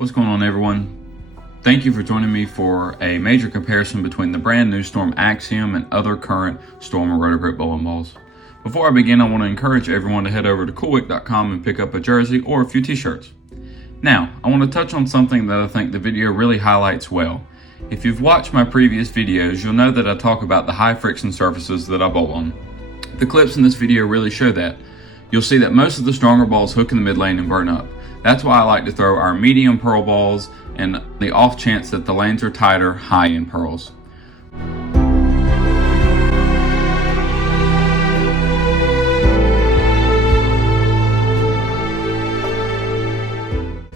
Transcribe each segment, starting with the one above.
What's going on, everyone? Thank you for joining me for a major comparison between the brand new Storm Axiom and other current Storm Roto Grip bowling balls. Before I begin, I want to encourage everyone to head over to coolwick.com and pick up a jersey or a few t-shirts. Now, I want to touch on something that I think the video really highlights well. If you've watched my previous videos, you'll know that I talk about the high friction surfaces that I bowl on. The clips in this video really show that. You'll see that most of the stronger balls hook in the mid lane and burn up. That's why I like to throw our medium pearl balls and the off chance that the lanes are tighter, high in pearls.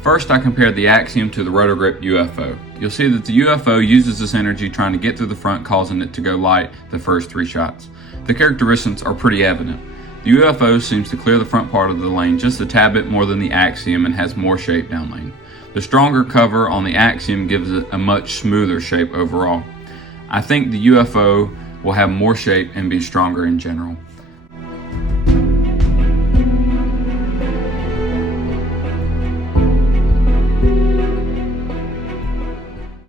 First, I compared the Axiom to the Roto Grip UFO. You'll see that the UFO uses this energy trying to get through the front, causing it to go light the first 3 shots. The characteristics are pretty evident. The UFO seems to clear the front part of the lane just a tad bit more than the Axiom and has more shape down lane. The stronger cover on the Axiom gives it a much smoother shape overall. I think the UFO will have more shape and be stronger in general.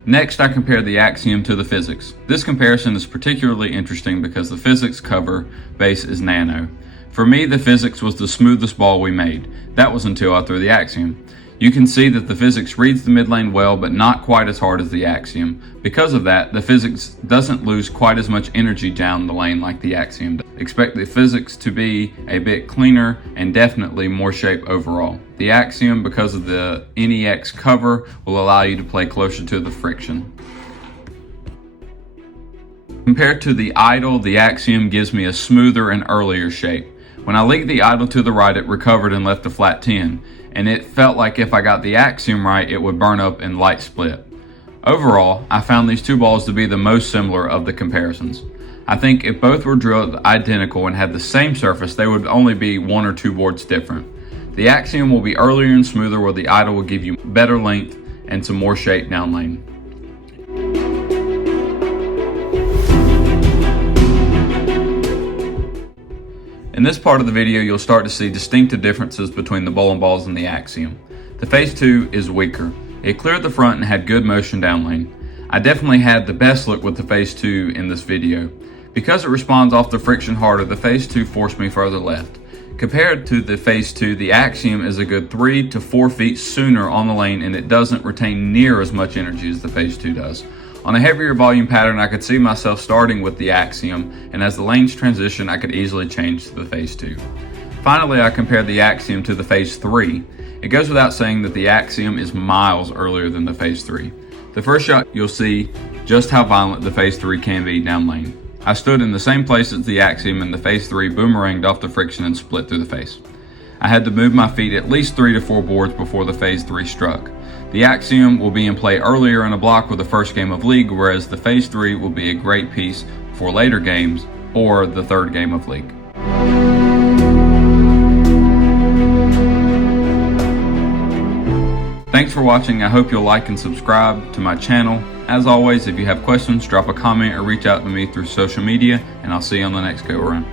Next, I compared the Axiom to the Physics. This comparison is particularly interesting because the Physics cover base is nano. For me, the Physics was the smoothest ball we made. That was until I threw the Axiom. You can see that the Physics reads the mid lane well, but not quite as hard as the Axiom. Because of that, the Physics doesn't lose quite as much energy down the lane like the Axiom does. Expect the Physics to be a bit cleaner and definitely more shape overall. The Axiom, because of the NEX cover, will allow you to play closer to the friction. Compared to the Idol, the Axiom gives me a smoother and earlier shape. When I leaked the Idol to the right, it recovered and left a flat 10, and it felt like if I got the Axiom right, it would burn up and light split. Overall, I found these two balls to be the most similar of the comparisons. I think if both were drilled identical and had the same surface, they would only be 1 or 2 boards different. The Axiom will be earlier and smoother, while the Idol will give you better length and some more shape down lane. In this part of the video, you'll start to see distinctive differences between the bowling balls and the Axiom. The Phase 2 is weaker. It cleared the front and had good motion down lane. I definitely had the best look with the Phase 2 in this video. Because it responds off the friction harder, the Phase 2 forced me further left. Compared to the Phase 2, the Axiom is a good 3 to 4 feet sooner on the lane, and it doesn't retain near as much energy as the Phase 2 does. On a heavier volume pattern, I could see myself starting with the Axiom, and as the lanes transition, I could easily change to the Phase 2. Finally, I compared the Axiom to the Phase 3. It goes without saying that the Axiom is miles earlier than the Phase 3. The first shot, you'll see just how violent the Phase 3 can be down lane. I stood in the same place as the Axiom, and the Phase 3 boomeranged off the friction and split through the face. I had to move my feet at least 3 to 4 boards before the Phase 3 struck. The Axiom will be in play earlier in a block with the first game of League, whereas the Phase 3 will be a great piece for later games or the third game of League. Thanks for watching. I hope you'll like and subscribe to my channel. As always, if you have questions, drop a comment or reach out to me through social media, and I'll see you on the next go around.